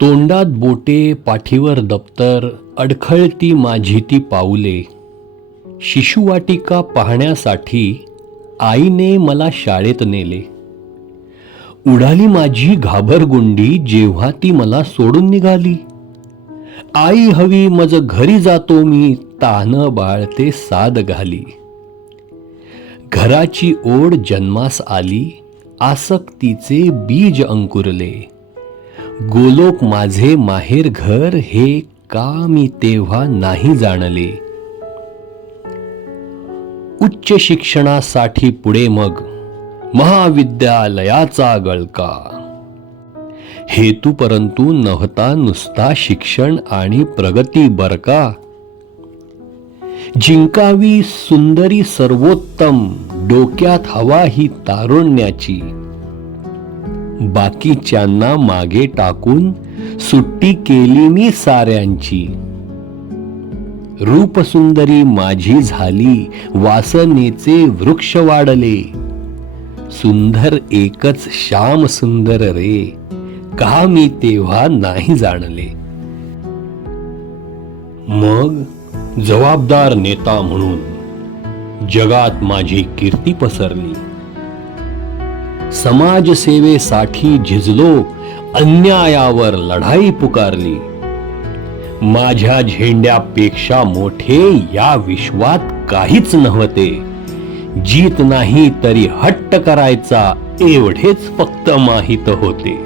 तोंडात बोटे, पाठीवर दप्तर, अडखळती माझी ती पाऊले. शिशुवाटिका पाहण्यासाठी आईने मला शाळेत नेले. उडाली माझी घाबरगुंडी जेव्हा ती मला सोडून निघाली. आई हवी मज घरी जातो मी, तानं बाळते साद घाली. घराची ओढ जन्मास आली, आसक्तीचे बीज अंकुरले. गोलोक माझे माहेर घर हे का मी तेव्हा नाही जाणले. उच्च शिक्षणासाठी पुढे मग महाविद्यालयाचा गळका. हेतू परंतु नव्हता नुसता शिक्षण आणि प्रगती बरका. जिंकावी सुंदरी सर्वोत्तम, डोक्यात हवा ही तारुण्याची. बाकीच्यांना मागे टाकून सुट्टी केली मी साऱ्यांची. रूपसुंदरी माझी झाली, वासनेचे वृक्ष वाढले. सुंदर एकच श्याम सुंदर रे, का मी तेव्हा नाही जाणले. मग जबाबदार नेता म्हणून जगात माझी कीर्ती पसरली. समाजसेवेसाठी झिजलो, अन्यायावर लढाई पुकारली. माझ्या झेंड्यापेक्षा मोठे या विश्वात काहीच नव्हते. जीत नाही तरी हट्ट करायचा एवढेच फक्त माहित होते.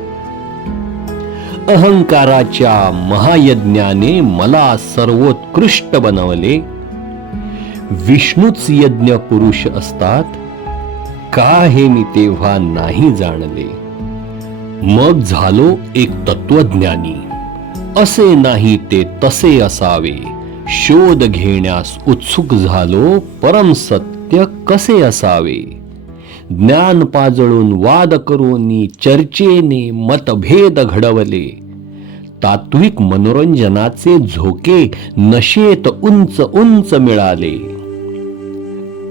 अहंकाराच्या महायज्ञाने मला सर्वोत्कृष्ट बनवले. विष्णूच यज्ञ पुरुष असतात, का हे मी तेव्हा नाही जाणले. मग झालो एक तत्वज्ञानी, असे नाही ते तसे असावे. शोध घेण्यास उत्सुक झालो, परम सत्य कसे असावे. ज्ञान पाजळून वाद करून चर्चेने मतभेद घडवले. तात्विक मनोरंजनाचे झोके नशेत उंच उंच मिळाले.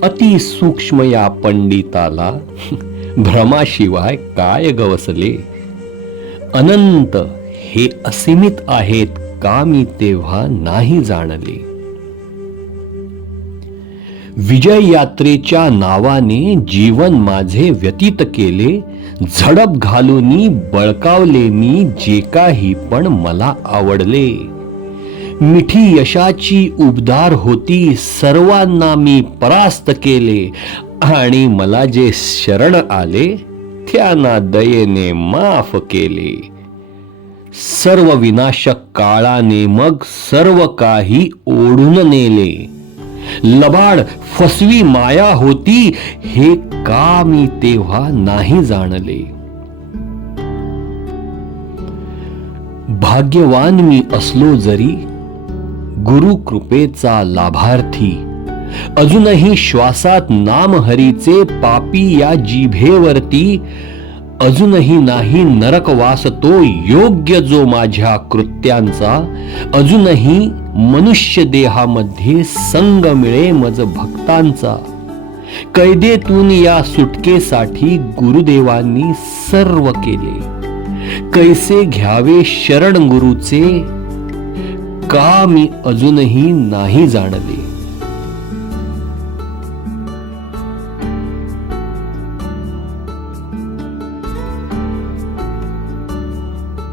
अति सूक्ष्म या पंडिताला भ्रमाशिवाय काय गवसले. अनंत हे असीमित आहेत, का मी तेव्हा नाही जाणले. विजय यात्रेच्या नावाने जीवन माझे व्यतीत केले. झडप घालून बळकावले मी जे काही पण मला आवडले. मिठी यशाची उबदार होती, सर्वांना मी परास्त केले. आणि मला जे शरण आले त्यांना दयेने माफ केले. सर्व विनाशक काळाने मग सर्व काही ओढून नेले. लबाड फसवी माया होती, हे का मी तेव्हा नाही जाणले. भाग्यवान मी असलो जरी गुरु कृपेचा लाभार्थी. अजूनही श्वासात नाम हरीचे, पापी या जिभेवरती. अजूनही नाही नरकवास तो योग्य जो माझ्या कृत्यांचा. अजूनही मनुष्य देहामध्ये संग मिळे मज भक्तांचा. कैदेतून या सुटकेसाठी गुरुदेवांनी सर्व केले. कैसे घ्यावे शरण गुरुचे, का मी अजूनही नाही जाणले.